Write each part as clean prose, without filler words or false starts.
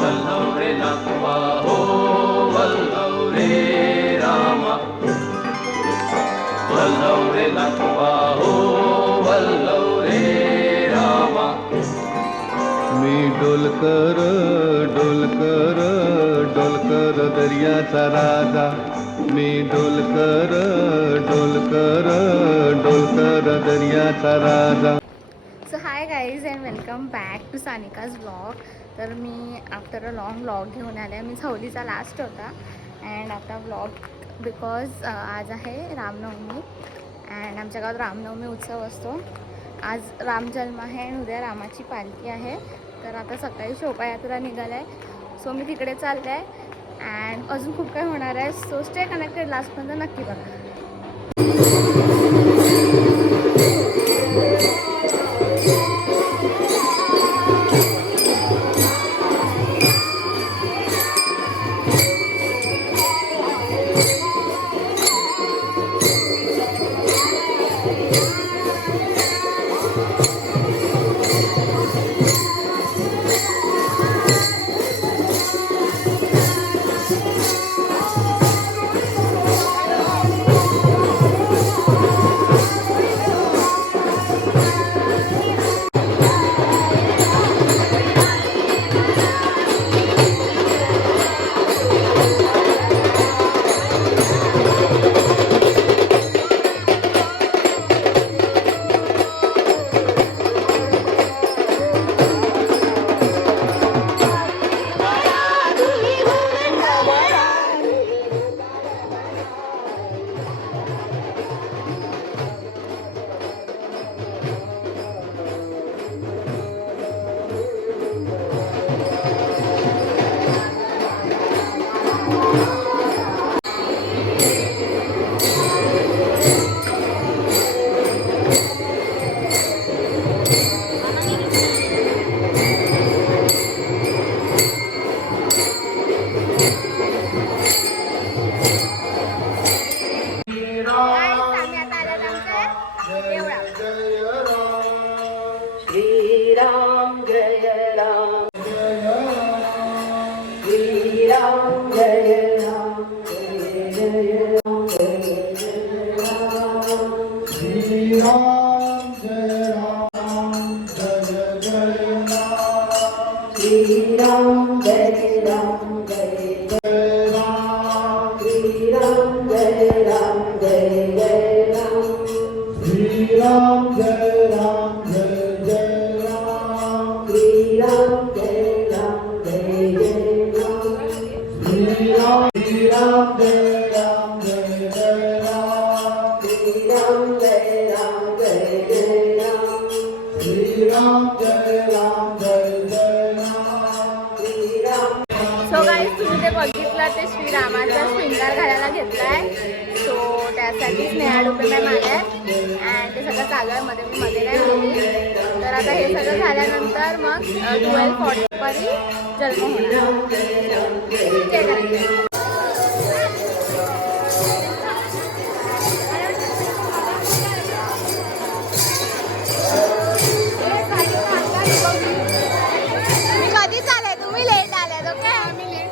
वल्लव रे लक्ष्मण हो वल्लव रे रामा वल्लव रे लक्ष्मण हो वल्लव रे रामा मी डोलकर डोलकर डोलकर दर्याचा राजा मी डोलकर डोलकर डोलकर दर्याचा राजा. So hi guys and welcome back to Sanika's vlog. तर मी आफ्टर अ लॉंग व्लॉग घेऊन आले. मी सावलीचा लास्ट होता अँड आता व्लॉग बिकॉज आज आहे रामनवमी अँड आमच्या गावात रामनवमी उत्सव असतो. आज रामजन्म आहे आणि उद्या रामाची पालखी आहे. तर आता सकाळी शोभायात्रा निघाली आहे. सो मी तिकडे चालले आहे अँड अजून खूप काही होणार आहे. सो स्टे कनेक्टेड लास्टपर्यंत नक्की बघा. श्रीराम जय राम श्रीराम जय राम जय जय राम जय जय राम श्रीराम जय राम जय जय राम श्रीराम जय राम जय जय राम श्रीराम जय राम जय जय राम श्रीराम जय राम जय जय राम श्रीराम जय राम जय जय राम श्रीराम श्रीराम जय राम जय जय राम श्रीराम जय राम जय जय राम श्रीराम जय राम जय जय राम श्रीराम. सो गाईज तुम्ही ते बघितलं ते श्रीरामाचा शृंगार घालायला घेतलाय. सो त्यासाठी स्नेहा डुबे मॅम आल्या अँड ते सगळं चालू आहे. मध्ये नाही गेली. तर आता हे सगळं झाल्यानंतर मग 12:40 पर्यंत जन्म होणार. मी कधीच आले, तुम्ही लेट आले. ओके आम्ही लेट.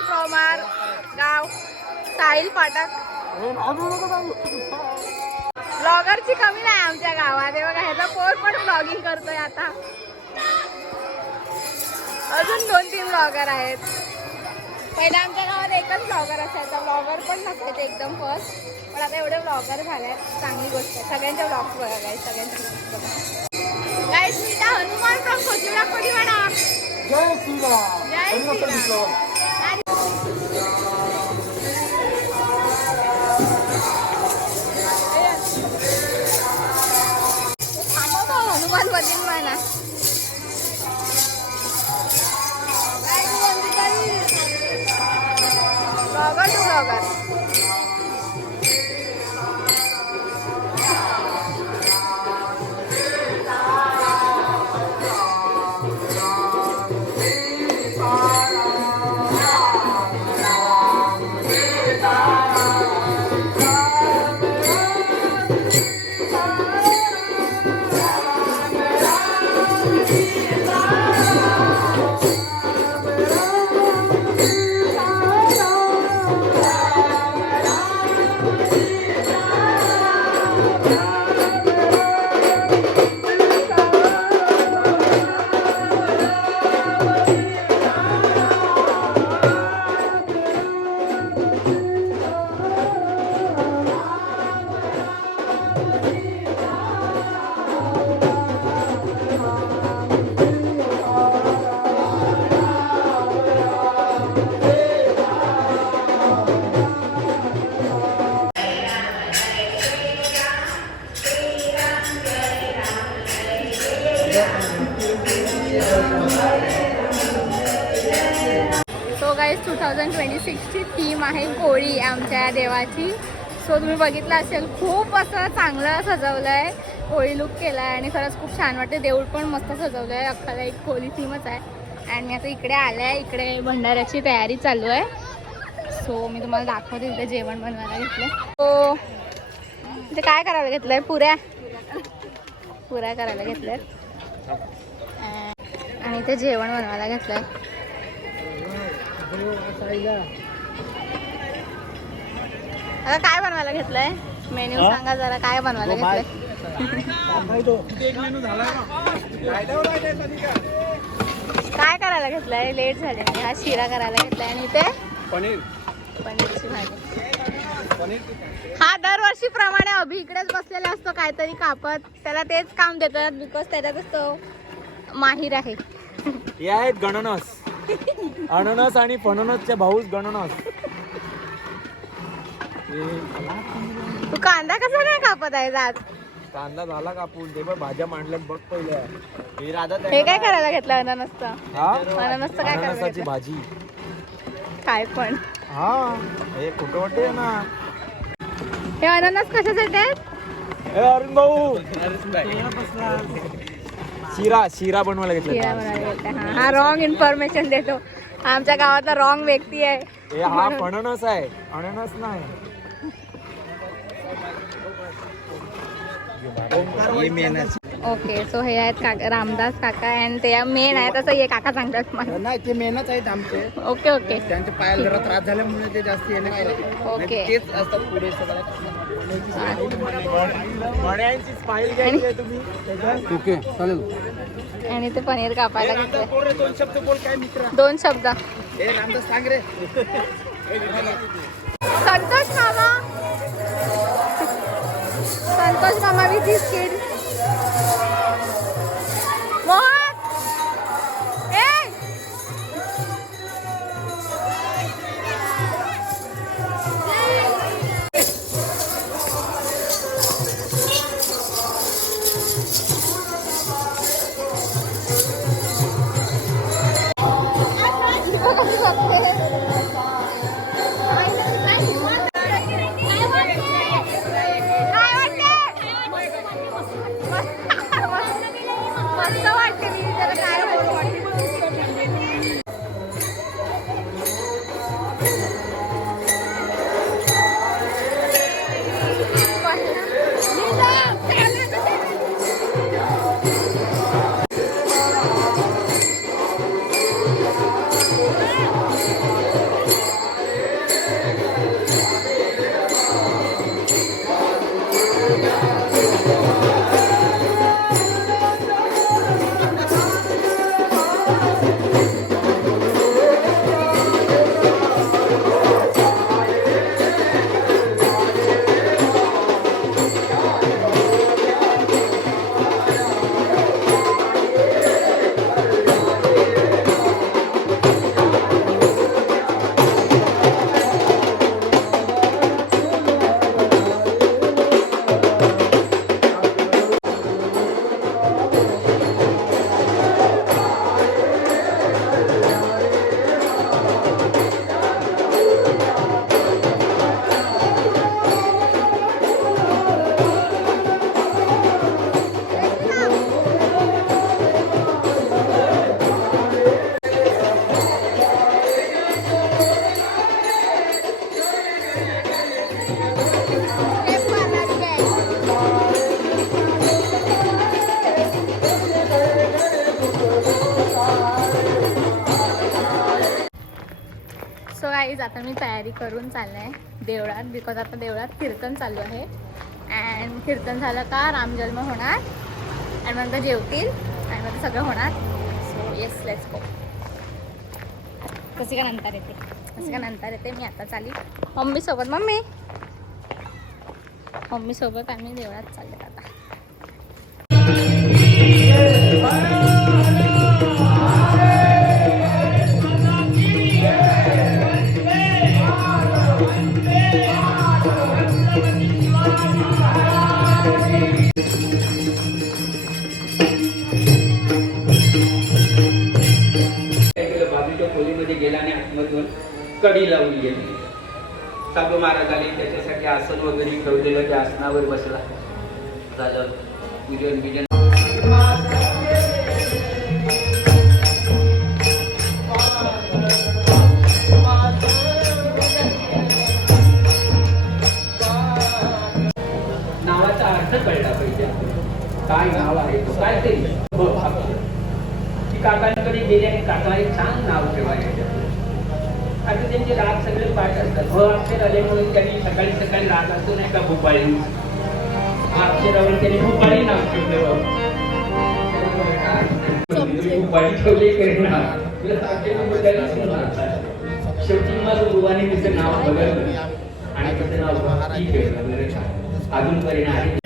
फ्रॉम आर गाव साहिल फाटक. ब्लॉगरची कमी नाही आमच्या गावात. हे बघा ह्याचा पोर पण ब्लॉगिंग करतोय आता. अजून 2-3 ब्लॉगर आहेत. पहिला आमच्या गावात एकच ब्लॉगर असायचा. ब्लॉगर पण नसायचे एकदम फर्स्ट, पण आता एवढे ब्लॉगर झाले. चांगली गोष्ट आहे. सगळ्यांचे ब्लॉग्स बघा गाईस, सगळ्यांचे ब्लॉग्स बघा गाईस. मी त्या हनुमान फ्रॉम कोचिवडा कोडीवाडा. जय श्रीराम. जय श्रीराम. हनुमान मधील म्हणा blogger to blogger. So guys 2026ची थीम आहे कोळी आमच्या देवाची. सो तुम्ही बघितलं असेल खूप असं चांगलं सजवलं आहे. कोळी लुक केला आहे आणि खरंच खूप छान वाटते. देऊळ पण मस्त सजवलं आहे. अख्खाला एक कोळी थीमच आहे. आणि मी आता इकडे आले आहे. इकडे भंडाऱ्याची तयारी चालू आहे. सो मी तुम्हाला दाखवते तिथे जेवण बनवायला घेतलं. सो तिथे काय करायला घेतलं आहे? पुऱ्या करायला घेतल्या आणि इथे जेवण बनवायला घेतलं आहे. आता काय बनवायला घेतलंय? मेन्यू सांगा जरा. काय बनवायला घेतलंय? काय करायला घेतलंय? लेट झाले. हा शिरा करायला घेतलाय आणि इथे पनीरची भाजी. हा दरवर्षीप्रमाणे अभि इकडेच बसलेला असतो काहीतरी कापत. त्याला तेच काम देतात बिकॉज त्याच्यातच तो माहीर आहे. हे आहेत गणनस. अननस आणि फणनसचे भाऊच गणनस. तू कांदा कसा नाही कापत आहे आज? कांदा झाला कापून. ते बघ भाज्या मांडल्यात बघ पहिल्या. हे राधा हे काय करायला घेतलं अननसचं? हा अननसचं काय करायला अननसाची घेतलं? भाजी. काय पण हा हे कुठं वाटते ना. हे अननस कशासाठी आहेत? ए अरुण भाऊ शिरा बनवायला शिरा घेतला. बनवायला घेतलाय. हा रॉंग इन्फॉर्मेशन देतो. आमच्या गावातला रॉंग व्यक्ती आहे. हे हा फणनस आहे, अननस नाही. ओके सो हे आहेत काका रामदास काका आणि ते मेन आहेत असं हे काका सांगतात मला. नाही ते मेहनत आहेत आमचे. ओके ओके त्यांच्या पायाला जरा त्रास झाल्यामुळे ते जास्त येणे करत. ओके तेच असतात पुढे सगळं. मण्यांची स्माईल घ्यायची आहे तुम्ही. ओके चालेल. आणि ते पनीर कापायला घेतलंय. बोल रे, 2 शब्द बोल काय मित्र. 2 शब्द. ए रामदास सांग रे. संतोष मामा. संतोष मामा विथ हिज किड. मोहन ए काय वाटते? गाईज आता मी तयारी करून चालले आहे देवळात, बिकॉज आता देवळात कीर्तन चालू आहे. अँड कीर्तन झालं का रामजन्म होणार आणि नंतर जेवतील आणि मग सगळं होणार. So yes, let's go. कशी का नंतर येते मी आता चाली मम्मीसोबत. मम्मीसोबत आम्ही देवळात चालले आता. बाजूच्या खोलीमध्ये गेला आणि आतमधून कडी लावून गेली. साधू महाराजांनी त्याच्यासाठी आसन वगैरे ठेवलेलं, त्या आसनावर बसला. झालं पूजन बिजन. नावाचा अर्थ कळला पाहिजे. काय नाव आहे, काय ते काकांकडे गेले आणि काका एक छान नाव ठेवायचे. आता त्यांचे राग सगळे पाठ असतात. अक्षर आल्यामुळे त्यांनी सकाळी सकाळी राग असतो नाही का, भोपाळी. अक्षरावर त्यांनी भोपाळी नाव ठेवलं. भोपाळी ठेवले करणार शेवटी मग गुरुवाने तिचं नाव बदललं आणि त्याचं नाव ठीक आहे. अजून परिणाम आहे.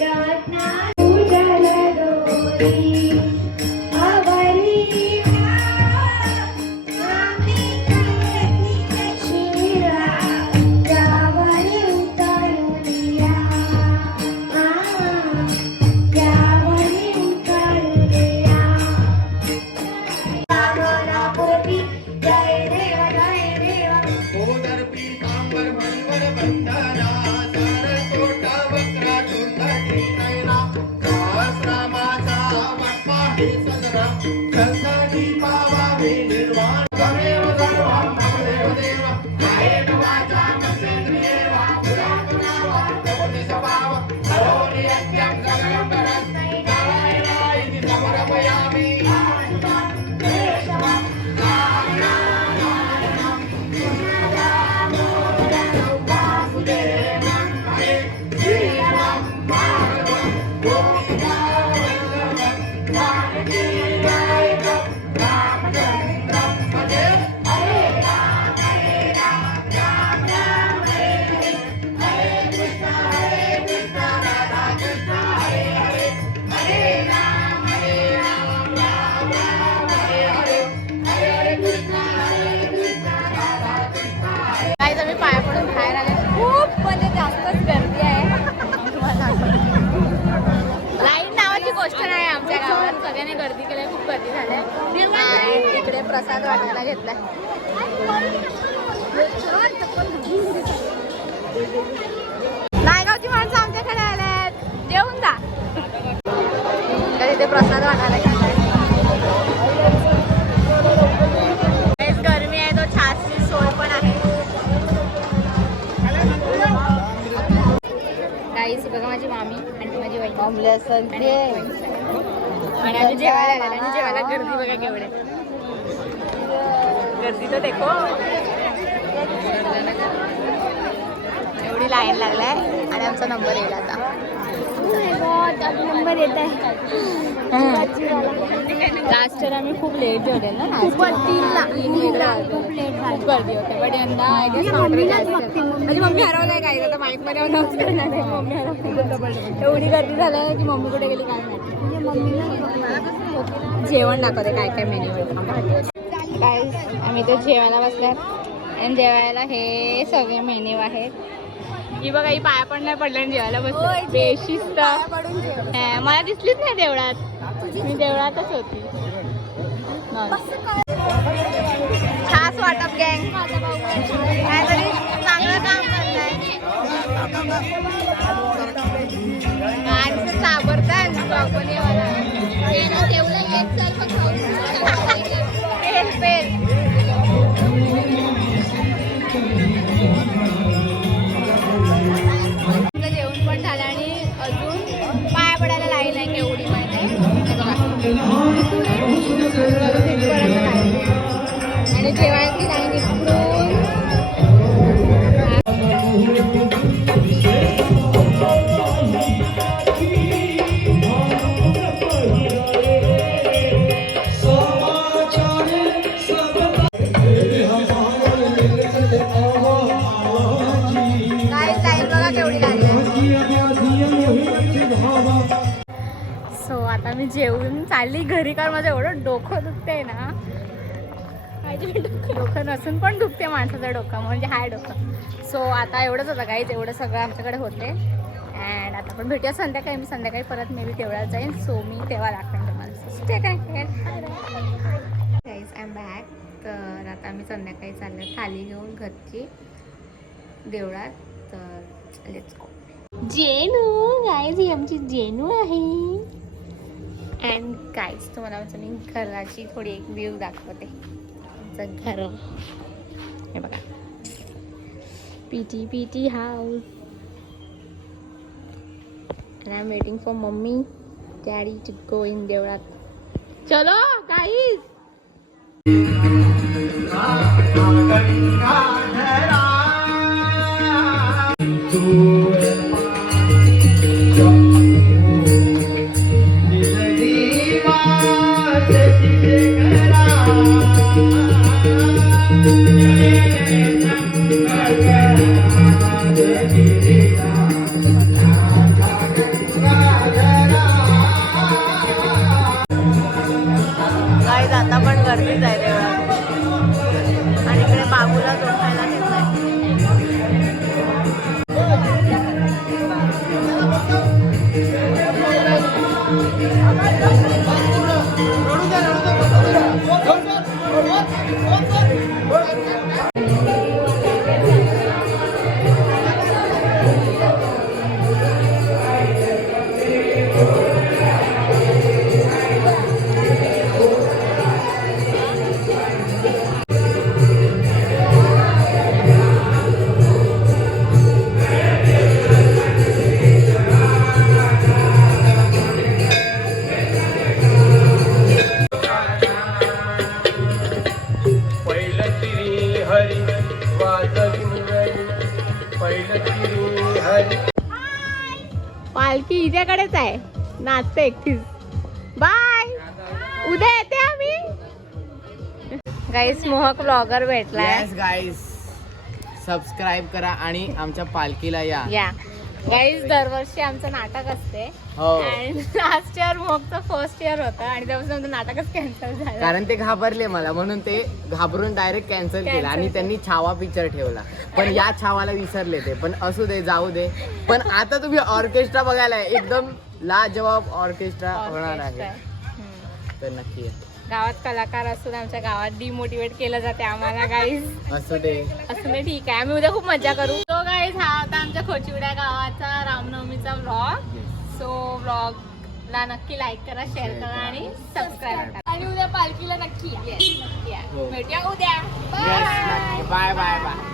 रत्ना प्रसाद वाटायला घेतलाय. नायगावची माणसं आमच्याकडे आल्यात, जेवून जा. तर इथे प्रसाद वाटायला घेतलाय. गरमी आहे तो छासची सोय पण आहे. गाईस बघा माझी मामी आणि माझी वहिनी आणि आम्ही जेवायला आलेलो आणि जेवायला गर्दी बघा केवढे गर्दी तर देखो एवढी लाईन लागलाय आणि आमचा नंबर येईल आता. नंबर येत आहे. लास्ट इयर आम्ही खूप लेट जेवले ना, खूप गर्दी होते. बट यंदा माझी मम्मी हरवलाय काय आता माईक मध्ये अनाऊन्स करणार आहे. मम्मी हरवली, एवढी गर्दी झाली की मम्मी कुठे गेली काय माहिती. जेवण दाखवते काय काय मेन्यू आहे. काय आम्ही तर जेवायला बसल्यात आणि जेवायला हे सगळे मेन्यू आहेत. ही बघा ही पाया पण नाही पडल्या आणि जेवायला बसले. बेशिस्त मला दिसलीच नाही देवळात, मी देवळातच होती. छास वाटप गँग काहीतरी चांगलं काम करताय. साबरतात जेवण पण झालं आणि अजून पाया पडायला लाईन आहे केवढी माहिती आहे. आणि जेवायची लाईन इकडून आता मी जेवून चालली घरी. कारण माझं एवढं डोकं दुखतंय ना, डोकं नसून पण दुखते माणसाचं डोकं, म्हणजे हाय डोकं. सो आता एवढंच होतं गाईज, एवढं सगळं आमच्याकडे होते. अँड आता पण भेटूया संध्याकाळी. मी संध्याकाळी परत मे बी तेवढ्यात जाईन. सो मी तेव्हा दाखवेन तुम्हाला. ठीक आहे गाईज, आय एम बॅक. तर आता मी संध्याकाळी चालले थाली घेऊन घरची देवळात. तर लेट्स गो. जेनू गाईज, ही आमची जेनू आहे. अँड गाईज तुम्हाला आमचं मी घराची थोडी एक व्ह्यू दाखवते. आमचं घर हे बघा, PT house. And I am waiting for mummy daddy to go in देवळात. चलो गाईज. आता पण गर्दीच आहे देवळात. आणि इकडे बाबूला झोपायला घेतलाय. पालखी हिच्याकडेच आहे, नाचते एकटीच. बाय, उद्या येते आम्ही. गाईस मोहक ब्लॉगर भेटलाय. गाईस सबस्क्राईब करा आणि आमच्या पालखीला या. गाईज दरवर्षी आमचं नाटक असते. आणि लास्ट इयर मोहकचं फर्स्ट इयर होतं आणि त्यापासून आमचं नाटकच कॅन्सल झालं. कारण ते घाबरले मला, म्हणून ते घाबरून डायरेक्ट कॅन्सल केलं आणि त्यांनी छावा पिक्चर ठेवला. पण या छावाला विसरले ते. पण असू दे, जाऊ दे. पण आता तुम्ही ऑर्केस्ट्रा बघायला एकदम लाजवाब ऑर्केस्ट्रा होणार आहे. तर नक्की गावात कलाकार असून आमच्या गावात डिमोटिवेट केलं जाते आम्हाला गाईज. असू दे. असं नाही, ठीक आहे, आम्ही उद्या खूप मजा करू. सो गाईज हा होता आमच्या खोचिवड्या गावाचा रामनवमीचा व्लॉग. सो व्लॉगला नक्की लाईक करा, शेअर करा आणि सबस्क्राईब करा. आणि उद्या पालखीला नक्की या. हो. भेटूया उद्या. Bye bye bye.